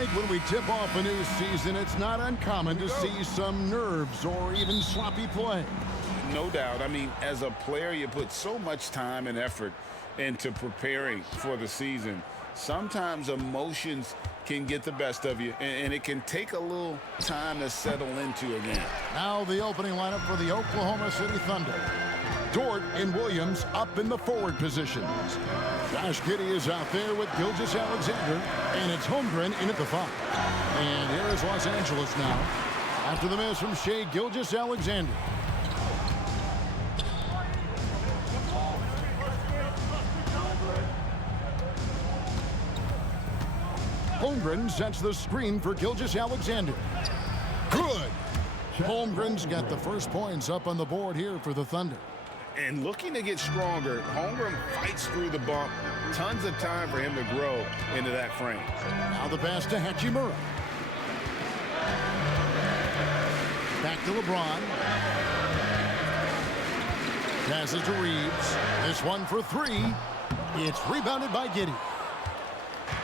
break, when we tip off a new season, it's not uncommon to see some nerves or even sloppy play. No doubt. I mean, as a player, you put so much time and effort into preparing for the season. Sometimes emotions can get the best of you, and it can take a little time to settle into again. Now the opening lineup for the Oklahoma City Thunder. Dort and Williams up in the forward positions. Josh Giddey is out there with Gilgeous-Alexander, and it's Holmgren in at the 5. And here is Los Angeles now after the miss from Shai Gilgeous-Alexander. Holmgren sets the screen for Gilgeous-Alexander. Good. Holmgren's got the first points up on the board here for the Thunder. And looking to get stronger, Holmgren fights through the bump. Tons of time for him to grow into that frame. Now the pass to Hachimura. Back to LeBron. Passes to Reeves. This one for 3. It's rebounded by Giddey.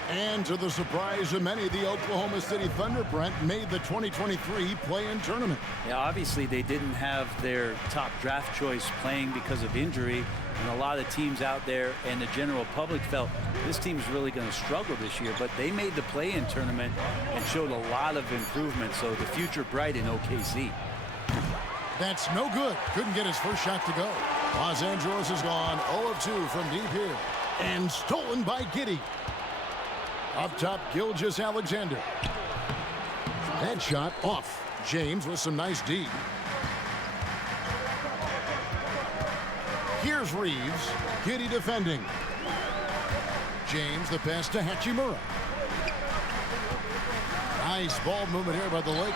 And to the surprise of many, the Oklahoma City Thunder, Brent, made the 2023 play-in tournament. Yeah, obviously they didn't have their top draft choice playing because of injury, and a lot of teams out there and the general public felt this team's really going to struggle this year, but they made the play-in tournament and showed a lot of improvement, so the future bright in OKC. That's no good. Couldn't get his first shot to go. Los Angeles is gone 0 of 2 from deep here, and stolen by Giddey. Up top, Gilgeous-Alexander. That shot off. James with some nice D. Here's Reeves. Giddey defending. James, the pass to Hachimura. Nice ball movement here by the Lakers.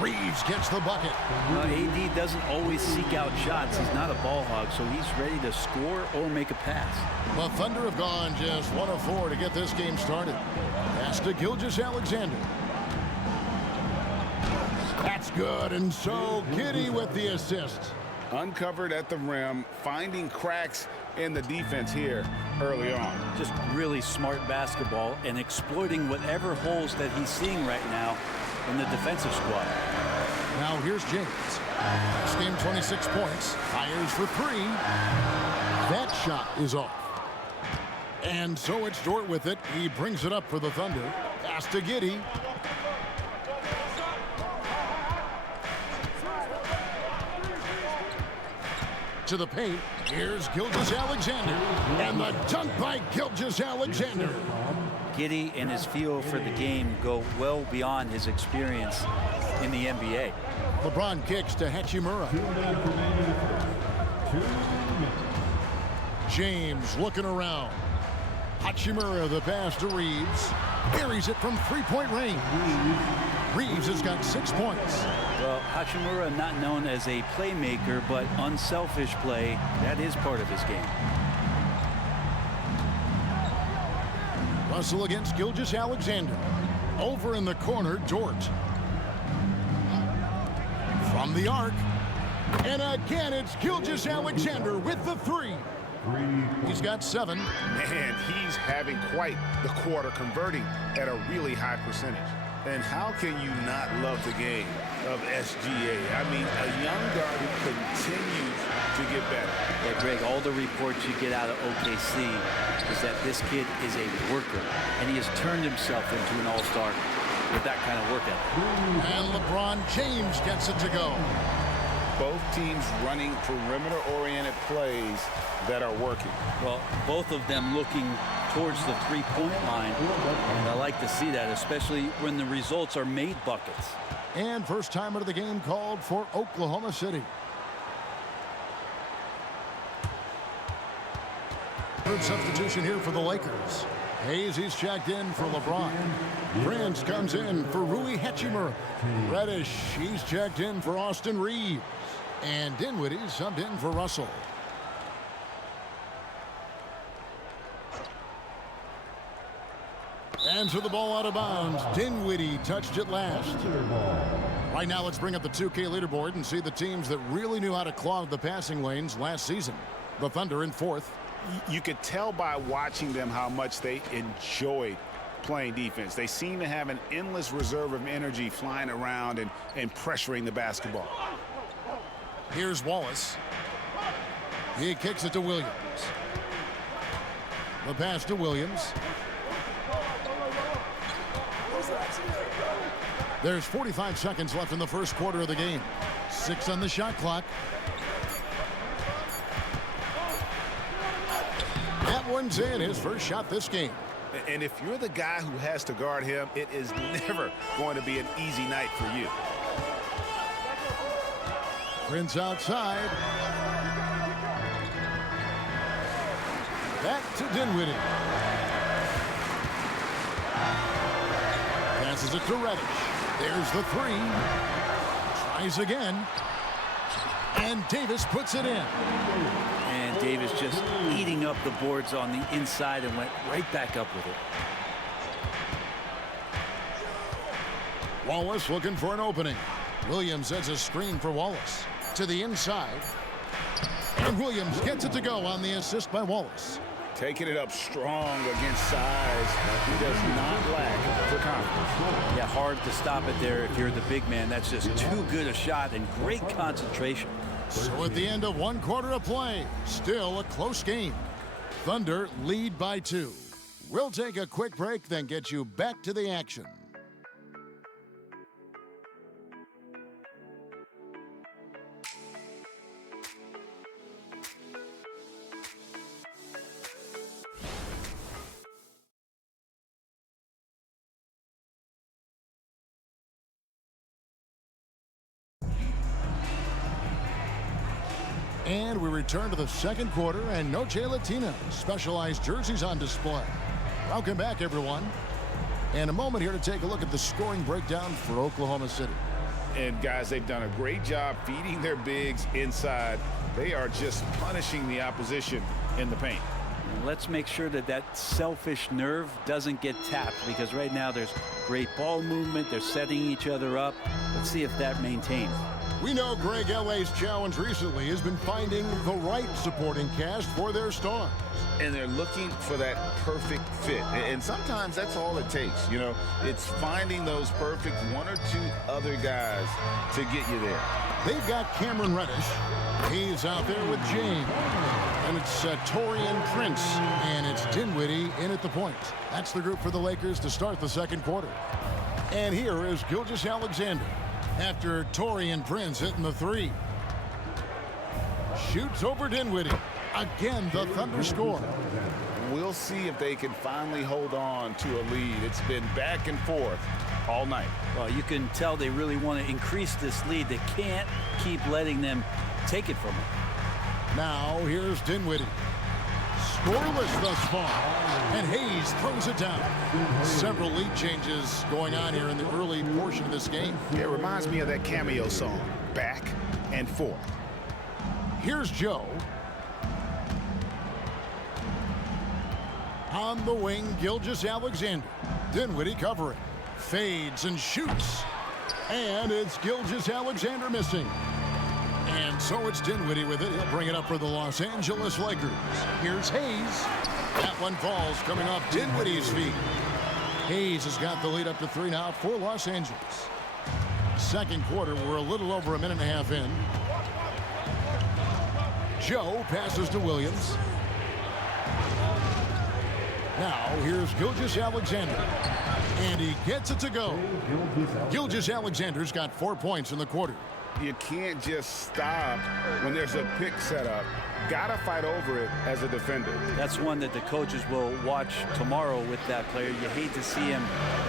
Reeves gets the bucket. AD doesn't always seek out shots. He's not a ball hog, so he's ready to score or make a pass. The Thunder have gone just 1 of 4 to get this game started. Pass to Gilgeous-Alexander. That's good, and so Giddey with the assist. Uncovered at the rim, finding cracks in the defense here early on. Just really smart basketball and exploiting whatever holes that he's seeing right now in the defensive squad. Now here's James. This game 26 points. Fires for 3. That shot is off. And so it's Dort with it. He brings it up for the Thunder. Pass to Giddey. To the paint. Here's Gilgeous-Alexander. And the dunk by Gilgeous-Alexander. Giddey and his feel for the game go well beyond his experience in the NBA. LeBron kicks to Hachimura. James looking around. Hachimura, the pass to Reeves. Buries it from three-point range. Reeves has got 6 points. Well, Hachimura not known as a playmaker, but unselfish play, that is part of his game. Russell against Gilgeous-Alexander. Over in the corner, Dort. From the arc. And again, it's Gilgeous-Alexander with the 3. He's got 7. Man, he's having quite the quarter, converting at a really high percentage. And how can you not love the game of SGA? I mean, a young guard who continues to get better. Yeah, Greg, all the reports you get out of OKC is that this kid is a worker, and he has turned himself into an all-star with that kind of work ethic. And LeBron James gets it to go. Both teams running perimeter-oriented plays that are working. Well, both of them looking towards the three-point line, and I like to see that, especially when the results are made buckets. And first time out of the game called for Oklahoma City. Third substitution here for the Lakers. Hayes, he's checked in for LeBron. Prince comes in for Rui Hachimura. Reddish, he's checked in for Austin Reeves. And Dinwiddie subbed in for Russell. And to the ball out of bounds. Dinwiddie touched it last. Right now, let's bring up the 2K leaderboard and see the teams that really knew how to clog the passing lanes last season. The Thunder in 4th. You could tell by watching them how much they enjoyed playing defense. They seem to have an endless reserve of energy flying around and pressuring the basketball. Here's Wallace. He kicks it to Williams. The pass to Williams. There's 45 seconds left in the first quarter of the game. 6 on the shot clock. That one's in, his first shot this game. And if you're the guy who has to guard him, it is never going to be an easy night for you. Prince outside. Back to Dinwiddie. Passes it to Reddish. There's the three. Tries again. And Davis puts it in. And Davis just eating up the boards on the inside and went right back up with it. Wallace looking for an opening. Williams sets a screen for Wallace. To the inside. And Williams gets it to go on the assist by Wallace. Taking it up strong against size. He does not lack for confidence. Yeah, hard to stop it there if you're the big man. That's just too good a shot and great concentration. So at the end of 1 quarter of play, still a close game. Thunder lead by 2. We'll take a quick break, then get you back to the action. And we return to the second quarter, and Noche Latina specialized jerseys on display. Welcome back, everyone. And a moment here to take a look at the scoring breakdown for Oklahoma City. And guys, they've done a great job feeding their bigs inside. They are just punishing the opposition in the paint. Let's make sure that that selfish nerve doesn't get tapped, because right now there's great ball movement. They're setting each other up. Let's see if that maintains. We know Greg L.A.'s challenge recently has been finding the right supporting cast for their stars. And they're looking for that perfect fit. And sometimes that's all it takes. You know, it's finding those perfect 1 or 2 other guys to get you there. They've got Cameron Reddish. He's out there with James. And it's Taurean Prince. And it's Dinwiddie in at the point. That's the group for the Lakers to start the second quarter. And here is Gilgeous-Alexander. After Taurean Prince hitting the three. Shoots over Dinwiddie. Again, the Thunder score. We'll see if they can finally hold on to a lead. It's been back and forth all night. Well, you can tell they really want to increase this lead. They can't keep letting them take it from them. Now, here's Dinwiddie. Scoreless thus far. And Hayes throws it down. Several lead changes going on here in the early portion of this game. It reminds me of that cameo song, Back and Forth. Here's Joe. On the wing, Gilgeous-Alexander. Dinwiddie covering. Fades and shoots. And it's Gilgeous-Alexander missing. And so it's Dinwiddie with it. He'll bring it up for the Los Angeles Lakers. Here's Hayes. That one falls coming off Dinwiddie's feet. Hayes has got the lead up to 3 now for Los Angeles. Second quarter, we're a little over a minute and a half in. Joe passes to Williams. Now here's Gilgeous-Alexander. And he gets it to go. Gilgeous-Alexander's got 4 points in the quarter. You can't just stop when there's a pick set up. Gotta fight over it as a defender. That's one that the coaches will watch tomorrow with that player. You hate to see him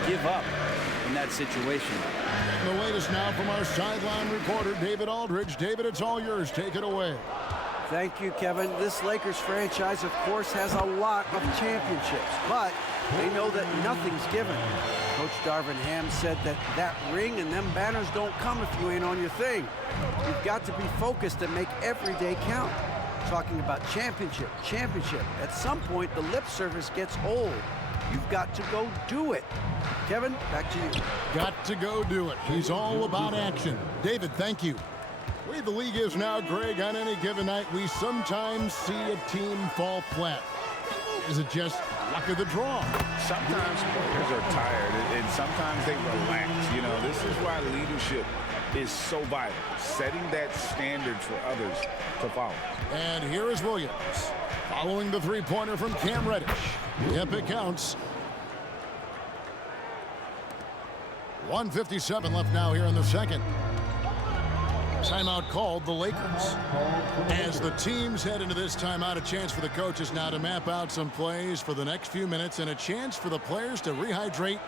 give up in that situation. The latest now from our sideline reporter, David Aldridge. David, it's all yours. Take it away. Thank you, Kevin. This Lakers franchise, of course, has a lot of championships, but they know that nothing's given. Coach Darvin Ham said that ring and them banners don't come if you ain't on your thing. You've got to be focused and make every day count. Talking about championship. At some point, the lip service gets old. You've got to go do it. Kevin, back to you. Got to go do it. He's all about action. David, thank you. The way the league is now, Greg, on any given night, we sometimes see a team fall flat. Is it just Luck of the draw. Sometimes players are tired, and sometimes they relax. You know, this is why leadership is so vital, setting that standard for others to follow. And here is Williams, following the three-pointer from Cam Reddish. Yep, it counts. 1:57 left now here in the second. Timeout called the Lakers. As the teams head into this timeout, a chance for the coaches now to map out some plays for the next few minutes and a chance for the players to rehydrate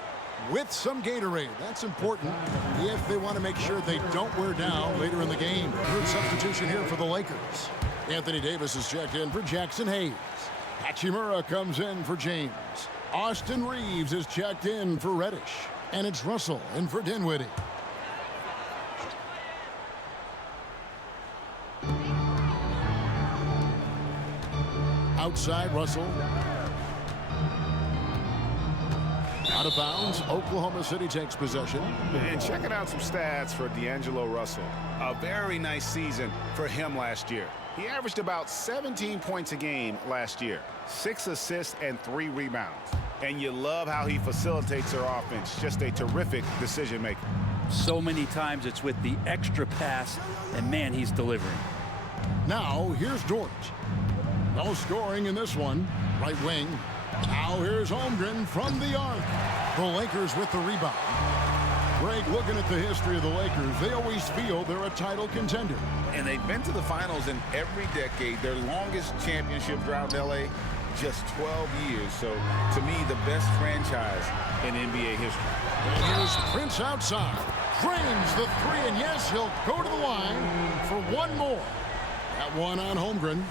with some Gatorade. That's important if they want to make sure they don't wear down later in the game. Good substitution here for the Lakers. Anthony Davis is checked in for Jackson Hayes. Hachimura comes in for James. Austin Reeves is checked in for Reddish. And it's Russell in for Dinwiddie. Outside, Russell. Out of bounds, Oklahoma City takes possession. And checking out some stats for D'Angelo Russell. A very nice season for him last year. He averaged about 17 points a game last year, 6 assists and 3 rebounds. And you love how he facilitates their offense. Just a terrific decision maker. So many times it's with the extra pass, and man, he's delivering. Now here's Dort. No scoring in this one. Right wing. Now here's Holmgren from the arc. The Lakers with the rebound. Greg, looking at the history of the Lakers, they always feel they're a title contender. And they've been to the finals in every decade. Their longest championship drought in LA, just 12 years. So, to me, the best franchise in NBA history. And here's Prince outside. Drains the three, and yes, he'll go to the line for one more. That one on Holmgren.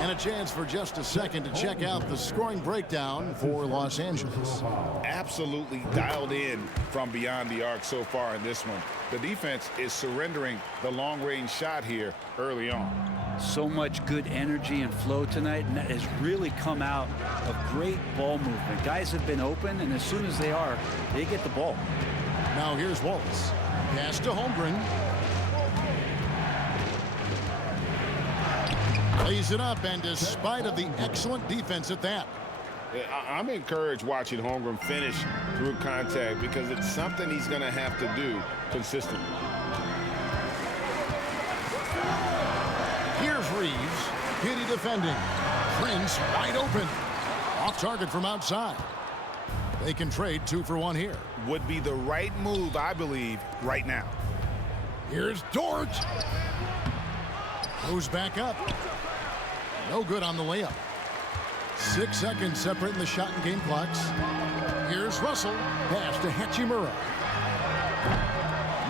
And a chance for just a second to check out the scoring breakdown for Los Angeles. Absolutely dialed in from beyond the arc so far in this one. The defense is surrendering the long-range shot here early on. So much good energy and flow tonight, and that has really come out of great ball movement. Guys have been open, and as soon as they are, they get the ball. Now here's Wallace. Pass to Holmgren. Lays it up, and despite of the excellent defense at that. I'm encouraged watching Holmgren finish through contact because it's something he's going to have to do consistently. Here's Reeves. Giddy defending. Prince wide open. Off target from outside. They can trade 2 for 1 here. Would be the right move, I believe, right now. Here's Dort. Goes back up. No good on the layup. 6 seconds separating the shot and game clocks. Here's Russell. Pass to Hachimura.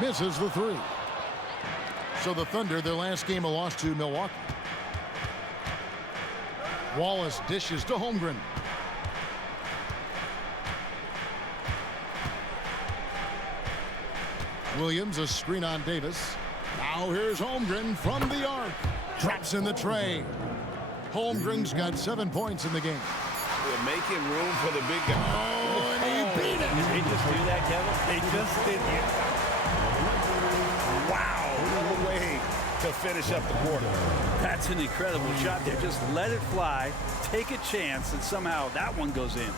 Misses the 3. So the Thunder, their last game, a loss to Milwaukee. Wallace dishes to Holmgren. Williams, a screen on Davis. Now here's Holmgren from the arc. Drops in the tray. Holmgren's got 7 points in the game. They're making room for the big guy. Oh, and he beat it. Did they just do that, Kevin? They just did it. Wow, what a way to finish up the quarter. That's an incredible shot there. Just let it fly, take a chance, and somehow that one goes in.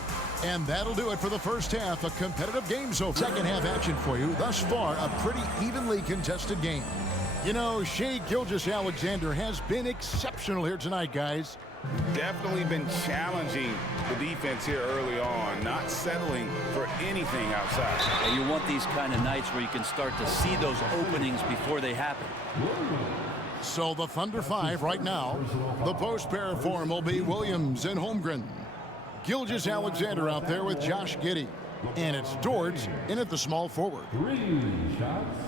And that'll do it for the first half. A competitive game so far. Second half action for you. Thus far, a pretty evenly contested game. You know, Shai Gilgeous-Alexander has been exceptional here tonight, guys. Definitely been challenging the defense here early on, not settling for anything outside. And you want these kind of nights where you can start to see those openings before they happen. So the Thunder 5 right now. The post pair form will be Williams and Holmgren. Gilgeous-Alexander out there with Josh Giddey. And it's Dort in at the small forward. 3 shots.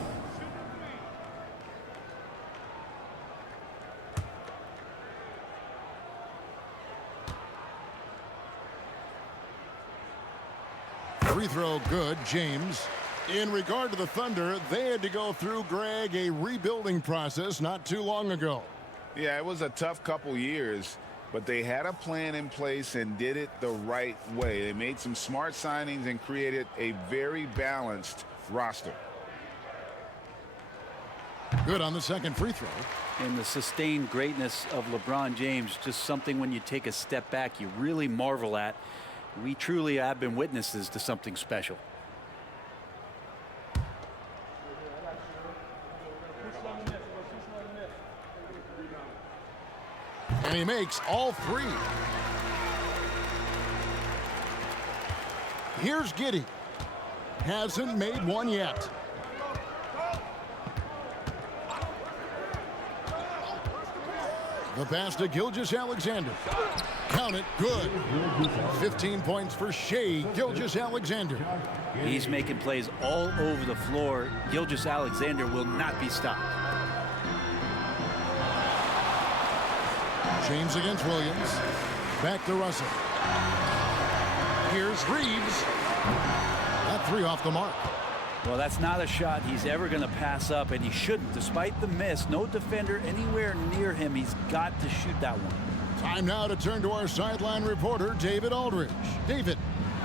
Free throw good, James. In regard to the Thunder, they had to go through, Greg, a rebuilding process not too long ago. Yeah, it was a tough couple years, but they had a plan in place and did it the right way. They made some smart signings and created a very balanced roster. Good on the second free throw. And the sustained greatness of LeBron James, just something when you take a step back you really marvel at. We truly have been witnesses to something special. And he makes all three. Here's Giddey. Hasn't made one yet. The pass to Gilgeous-Alexander. Count it, good. 15 points for Shai Gilgeous-Alexander. He's making plays all over the floor. Gilgeous-Alexander will not be stopped. James against Williams. Back to Russell. Here's Reeves. That three off the mark. Well, that's not a shot he's ever going to pass up, and he shouldn't. Despite the miss, no defender anywhere near him. He's got to shoot that one. Time now to turn to our sideline reporter, David Aldridge. David.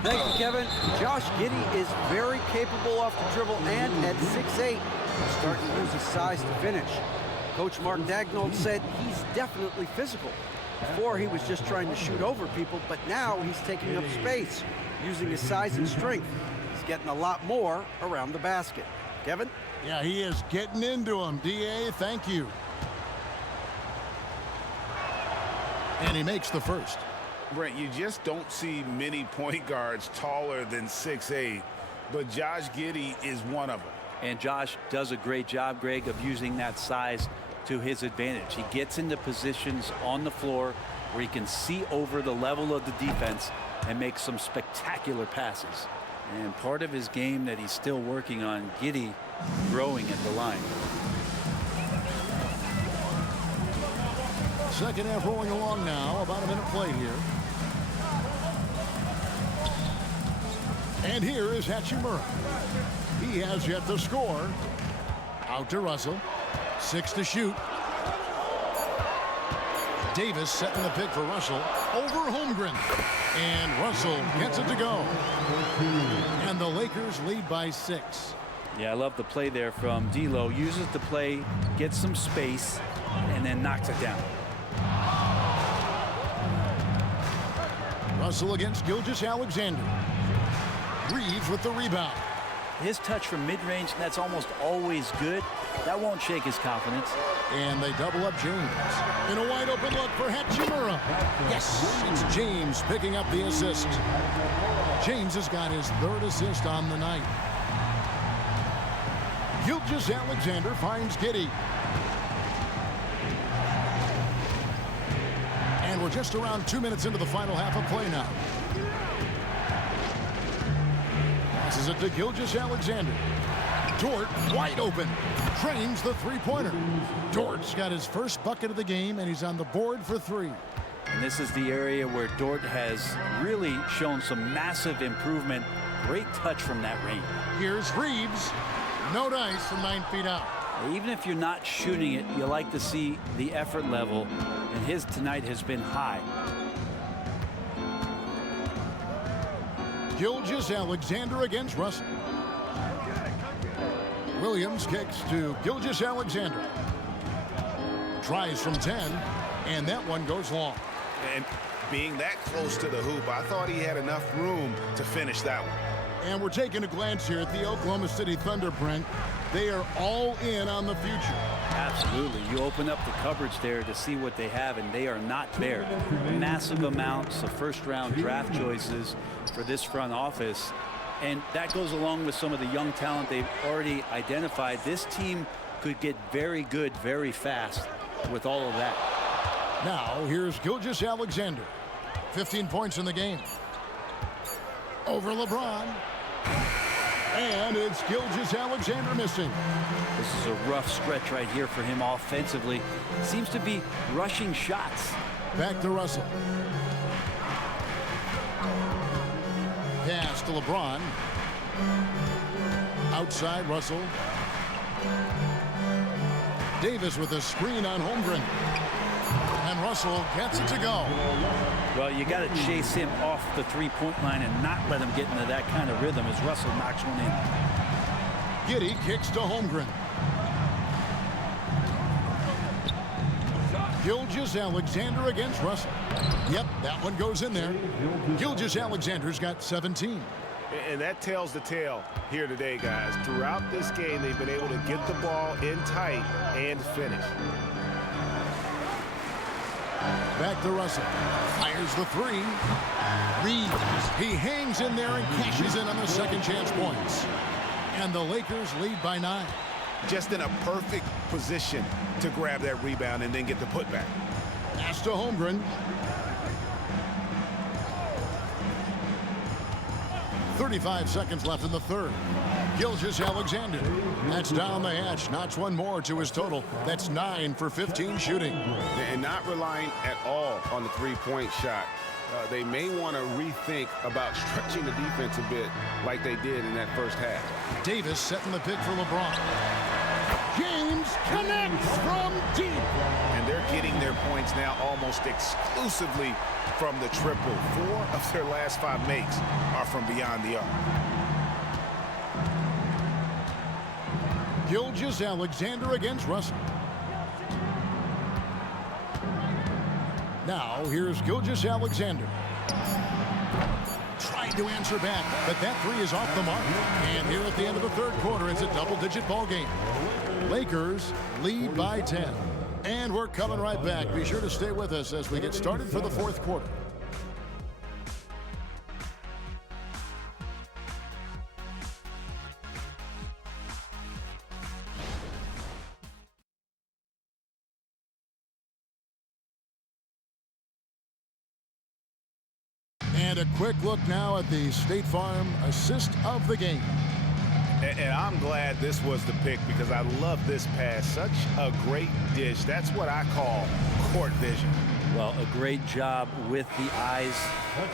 Thank you, Kevin. Josh Giddey is very capable off the dribble, and at 6'8", he's starting to use his size to finish. Coach Mark Daigneault said he's definitely physical. Before, he was just trying to shoot over people, but now he's taking up space, using his size and strength. He's getting a lot more around the basket. Kevin? Yeah, he is getting into him. D.A., thank you. And he makes the first. Brent, you just don't see many point guards taller than 6'8", but Josh Giddey is one of them. And Josh does a great job, Greg, of using that size to his advantage. He gets into positions on the floor where he can see over the level of the defense and make some spectacular passes. And part of his game that he's still working on, Giddey growing at the line. Second half rolling along now. About a minute played here. And here is Hachimura. He has yet to score. Out to Russell. 6 to shoot. Davis setting the pick for Russell. Over Holmgren. And Russell gets it to go. And the Lakers lead by 6. Yeah, I love the play there from D'Lo. Uses the play, gets some space, and then knocks it down. Russell against Gilgeous-Alexander. Reeves with the rebound. His touch from mid-range, that's almost always good. That won't shake his confidence. And they double up James. In a wide open look for Hachimura. Yes, it's James picking up the assist. James has got his third assist on the night. Gilgeous-Alexander finds Giddey. And we're just around 2 minutes into the final half of play now. Passes it to Gilgeous-Alexander. Dort wide open. Trains the three-pointer. Dort's got his first bucket of the game, and he's on the board for 3. And this is the area where Dort has really shown some massive improvement. Great touch from that range. Here's Reeves. No dice from 9 feet out. Even if you're not shooting it, you like to see the effort level, and his tonight has been high. Gilgeous-Alexander against Russell. Williams kicks to Gilgeous-Alexander. Tries from 10, and that one goes long. And being that close to the hoop, I thought he had enough room to finish that one. And we're taking a glance here at the Oklahoma City Thunder, Brent. They are all in on the future. Absolutely. You open up the coverage there to see what they have, and they are not there. Massive amounts of first-round draft choices for this front office. And that goes along with some of the young talent they've already identified. This team could get very good very fast with all of that. Now, here's Gilgeous-Alexander. 15 points in the game. Over LeBron. And it's Gilgeous-Alexander missing. This is a rough stretch right here for him offensively. Seems to be rushing shots. Back to Russell. Pass to LeBron. Outside Russell. Davis with a screen on Holmgren. And Russell gets it to go. Well, you got to chase him off the three-point line and not let him get into that kind of rhythm as Russell knocks one in. Giddey kicks to Holmgren. Gilgeous-Alexander against Russell. Yep, that one goes in there. Gilgeous-Alexander's got 17. And that tells the tale here today, guys. Throughout this game, they've been able to get the ball in tight and finish. Back to Russell. Fires the three. Reeves. He hangs in there and cashes in on the second chance points. And the Lakers lead by 9. Just in a perfect position to grab that rebound and then get the putback. Pass to Holmgren. 35 seconds left in the third. Gilgeous-Alexander. That's down the hatch. Knocks one more to his total. That's 9 for 15 shooting. And not relying at all on the three-point shot. They may want to rethink about stretching the defense a bit like they did in that first half. Davis setting the pick for LeBron. James connects from deep. And they're getting their points now almost exclusively from the triple. 4 of their last 5 makes are from beyond the arc. Gilgeous-Alexander against Russell. Now, here's Gilgeous-Alexander. Tried to answer back, but that three is off the mark. And here at the end of the third quarter, it's a double-digit ball game. Lakers lead by 10. And we're coming right back. Be sure to stay with us as we get started for the fourth quarter. And a quick look now at the State Farm assist of the game. And I'm glad this was the pick because I love this pass. Such a great dish. That's what I call court vision. Well, a great job with the eyes.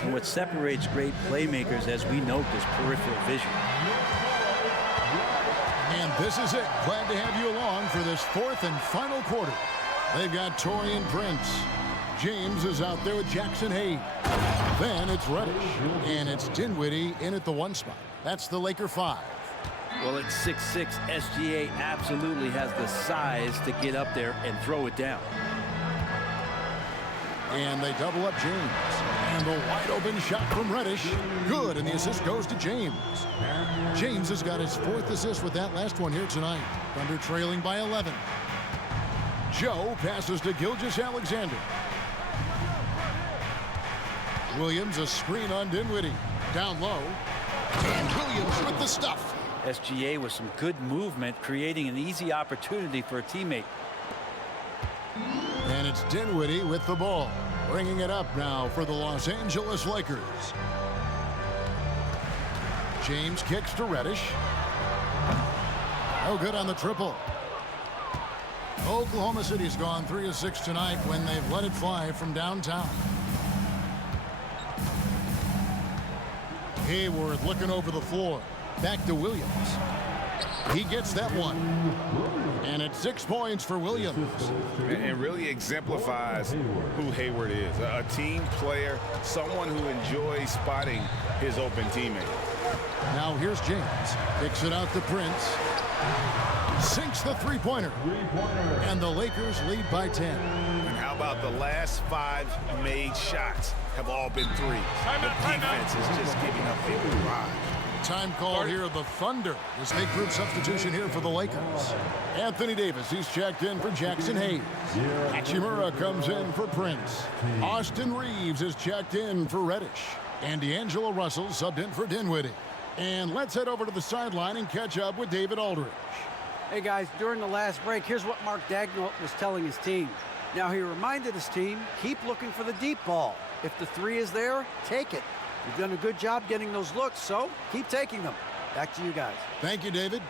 And what separates great playmakers, as we note, is peripheral vision. And this is it. Glad to have you along for this fourth and final quarter. They've got Taurean Prince. James is out there with Jackson Hayes. Then it's Reddish. And it's Dinwiddie in at the 1 spot. That's the Laker 5. Well, at 6'6", SGA absolutely has the size to get up there and throw it down. And they double up James. And the wide open shot from Reddish. Good, and the assist goes to James. James has got his 4th assist with that last one here tonight. Thunder trailing by 11. Joe passes to Gilgeous-Alexander. Williams, a screen on Dinwiddie. Down low. And Williams with the stuff. SGA with some good movement, creating an easy opportunity for a teammate. And it's Dinwiddie with the ball. Bringing it up now for the Los Angeles Lakers. James kicks to Reddish. No good on the triple. Oklahoma City's gone 3 of 6 tonight when they've let it fly from downtown. Hayward looking over the floor. Back to Williams. He gets that one. And it's 6 points for Williams. And really exemplifies who Hayward is. A team player, someone who enjoys spotting his open teammate. Now here's James. Kicks it out to Prince. Sinks the three-pointer. And the Lakers lead by 10. And how about the last 5 made shots have all been threes? The defense is just giving up a barrage. Time call here of the Thunder. This big group substitution here for the Lakers. Anthony Davis, he's checked in for Jackson Hayes. Hachimura comes in for Prince. Austin Reeves is checked in for Reddish. And D'Angelo Russell subbed in for Dinwiddie. And let's head over to the sideline and catch up with David Aldridge. Hey guys, during the last break, here's what Mark Daigneault was telling his team. Now he reminded his team, keep looking for the deep ball. If the 3 is there, take it. You've done a good job getting those looks, so keep taking them. Back to you guys. Thank you, David.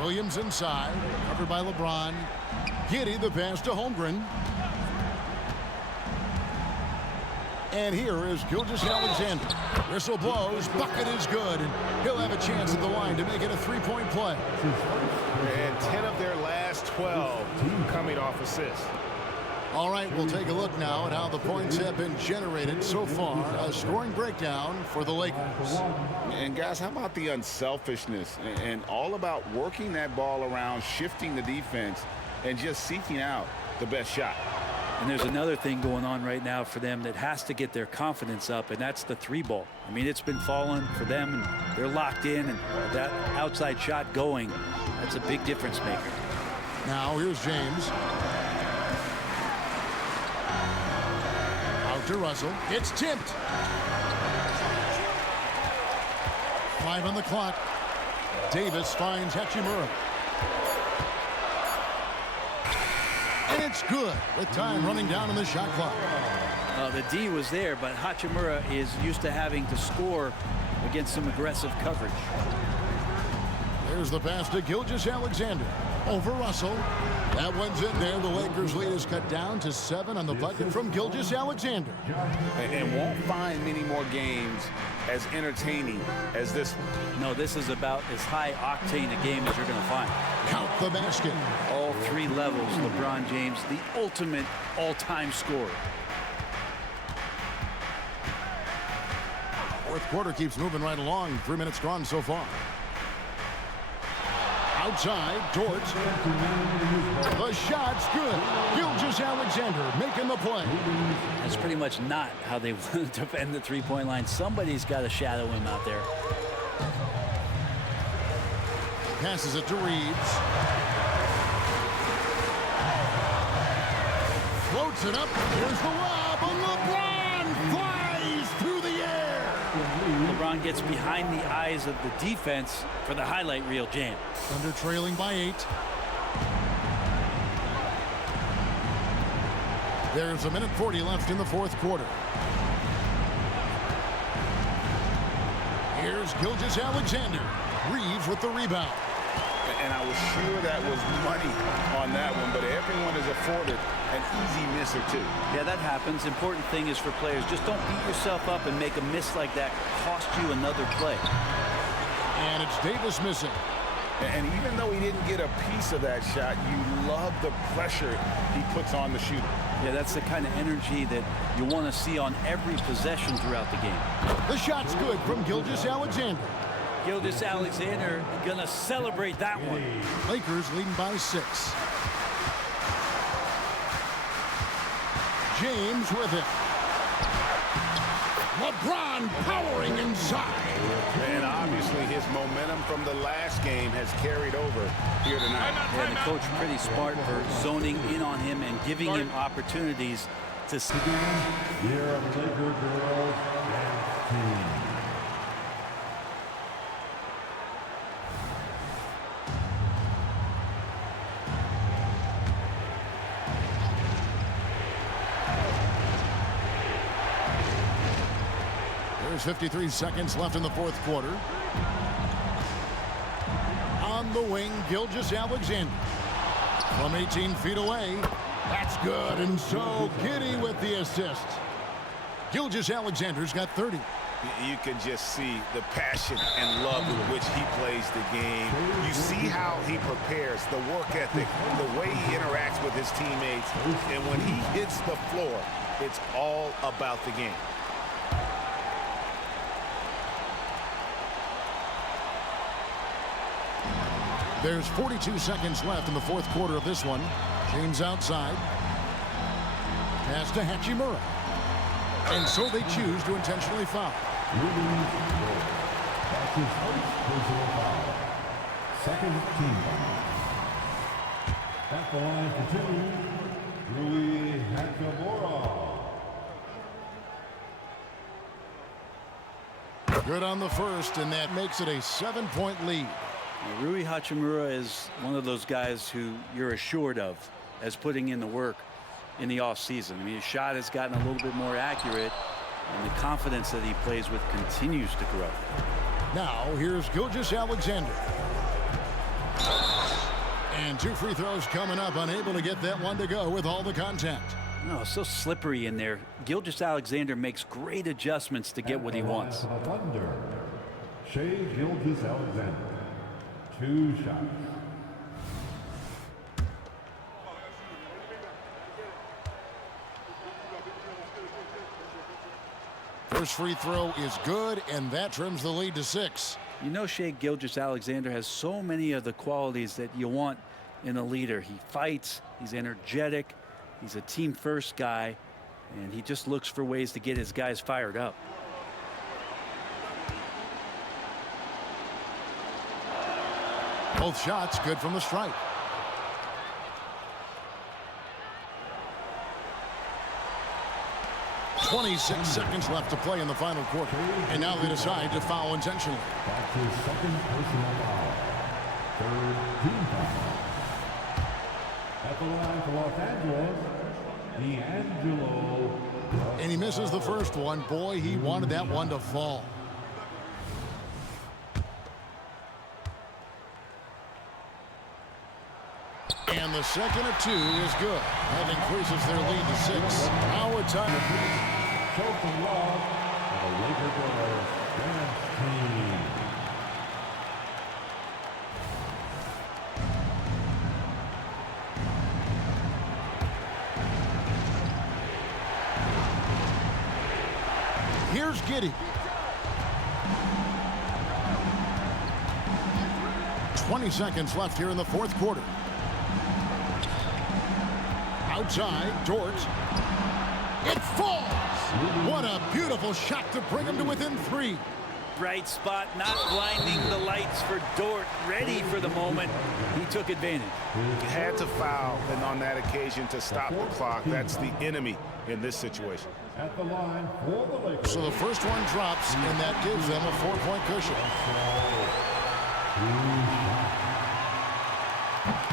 Williams inside, covered by LeBron. Giddey the pass to Holmgren. And here is Gilgeous-Alexander. Whistle blows, bucket is good, and he'll have a chance at the line to make it a 3-point play. And 10 of their last 12 coming off assists. All right, we'll take a look now at how the points have been generated so far. A scoring breakdown for the Lakers. And guys, how about the unselfishness and all about working that ball around, shifting the defense, and just seeking out the best shot. And there's another thing going on right now for them that has to get their confidence up, and that's the three ball. I mean, it's been falling for them, and they're locked in, and that outside shot going, that's a big difference maker. Now here's James. Out to Russell. It's tipped. 5 on the clock. Davis finds Hachimura. And it's good with time running down on the shot clock. The D was there, but Hachimura is used to having to score against some aggressive coverage. There's the pass to Gilgeous-Alexander. Over Russell. That one's in there. The Lakers lead is cut down to 7 on the bucket from Gilgeous-Alexander. And won't find many more games as entertaining as this one. No, this is about as high octane a game as you're going to find. Count the basket. All 3 levels, LeBron James, the ultimate all-time scorer. Fourth quarter keeps moving right along. 3 minutes gone so far. Outside, Dort. The shot's good. Gilgeous-Alexander making the play. That's pretty much not how they want to defend the three-point line. Somebody's got to shadow him out there. Passes it to Reeves. Floats it up. Here's the lob. And LeBron flies through the air. LeBron gets behind the eyes of the defense for the highlight reel jam. Under trailing by 8. There's 1:40 left in the fourth quarter. Here's Gilgeous-Alexander. Reeves with the rebound. And I was sure that was money on that one, but everyone is afforded an easy miss or two. Yeah, that happens. Important thing is for players, just don't beat yourself up and make a miss like that cost you another play. And it's Davis missing. And even though he didn't get a piece of that shot, you love the pressure he puts on the shooter. Yeah, that's the kind of energy that you want to see on every possession throughout the game. The shot's good from Gilgeous-Alexander. Gilgeous-Alexander gonna celebrate that one. Lakers leading by 6. James with it. LeBron powering inside. And obviously his momentum from the last game has carried over here tonight. Yeah, the coach pretty smart for zoning in on him and giving him opportunities to see. Here are the Laker girls and team. There's 53 seconds left in the fourth quarter. On the wing, Gilgeous-Alexander. From 18 feet away. That's good, and so Giddey with the assist. Gilgeous-Alexander's got 30. You can just see the passion and love with which he plays the game. You see how he prepares, the work ethic, the way he interacts with his teammates. And when he hits the floor, it's all about the game. There's 42 seconds left in the fourth quarter of this one. James outside. Pass to Hachimura. And so they choose to intentionally foul. That's his first personal foul. Second team foul. At the line for 2, Rui Hachimura. Good on the first, and that makes it a 7-point lead. Rui Hachimura is one of those guys who you're assured of as putting in the work in the offseason. I mean, his shot has gotten a little bit more accurate, and the confidence that he plays with continues to grow. Now, here's Gilgeous-Alexander. And 2 free throws coming up, unable to get that one to go with all the contact. No, so slippery in there. Gilgeous-Alexander makes great adjustments to get what he wants. The Thunder, Shai Gilgeous-Alexander. 2 shots. First free throw is good, and that trims the lead to 6. You know, Shai Gilgeous-Alexander has so many of the qualities that you want in a leader. He fights, he's energetic, he's a team-first guy, and he just looks for ways to get his guys fired up. Both shots good from the stripe. .26 seconds left to play in the final quarter. And now they decide to foul intentionally. That's his second personal foul. Third team foul. At the line for Los Angeles, D'Angelo. And he misses the first one. Boy, he wanted that one to fall. And the second of 2 is good. That increases their lead to 6. Now it's time. Choking love of the Lakers dance team. Here's Giddey. 20 seconds left here in the fourth quarter. Outside, Dort. It falls! What a beautiful shot to bring him to within 3. Right spot, not blinding the lights for Dort. Ready for the moment. He took advantage. He had to foul, and on that occasion to stop the clock. That's the enemy in this situation. At the line for the Lakers. So the first one drops, and that gives them a 4-point cushion.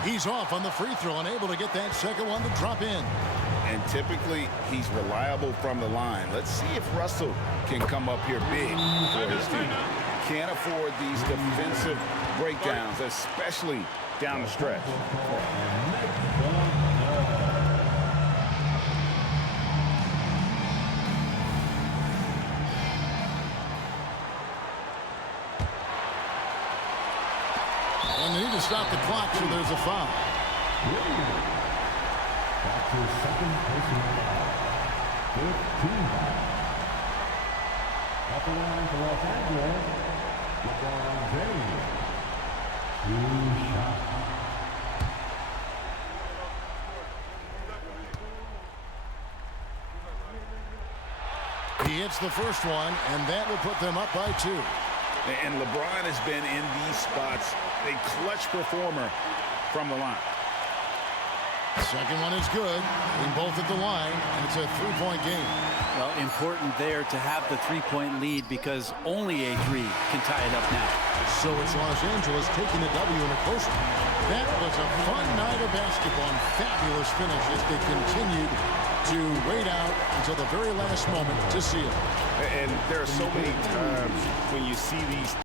He's off on the free throw, unable to get that second one to drop in. And typically, he's reliable from the line. Let's see if Russell can come up here big for his team. Can't afford these defensive breakdowns, especially down the stretch. And they need to stop the clock, so there's a foul. That's his second personal foul. 15 foul. At the line for Los Angeles, LeBron James. 2 shots. He hits the first one, and that will put them up by 2. And LeBron has been in these spots a clutch performer from the line. Second one is good. In both at the line, and it's a 3-point game. Well, important there to have the 3-point lead because only a 3 can tie it up now. So it's Los Angeles taking the W in a close one. That was a fun night of basketball and fabulous finish as they continued to wait out until the very last moment to seal it. And there are so many times when you see these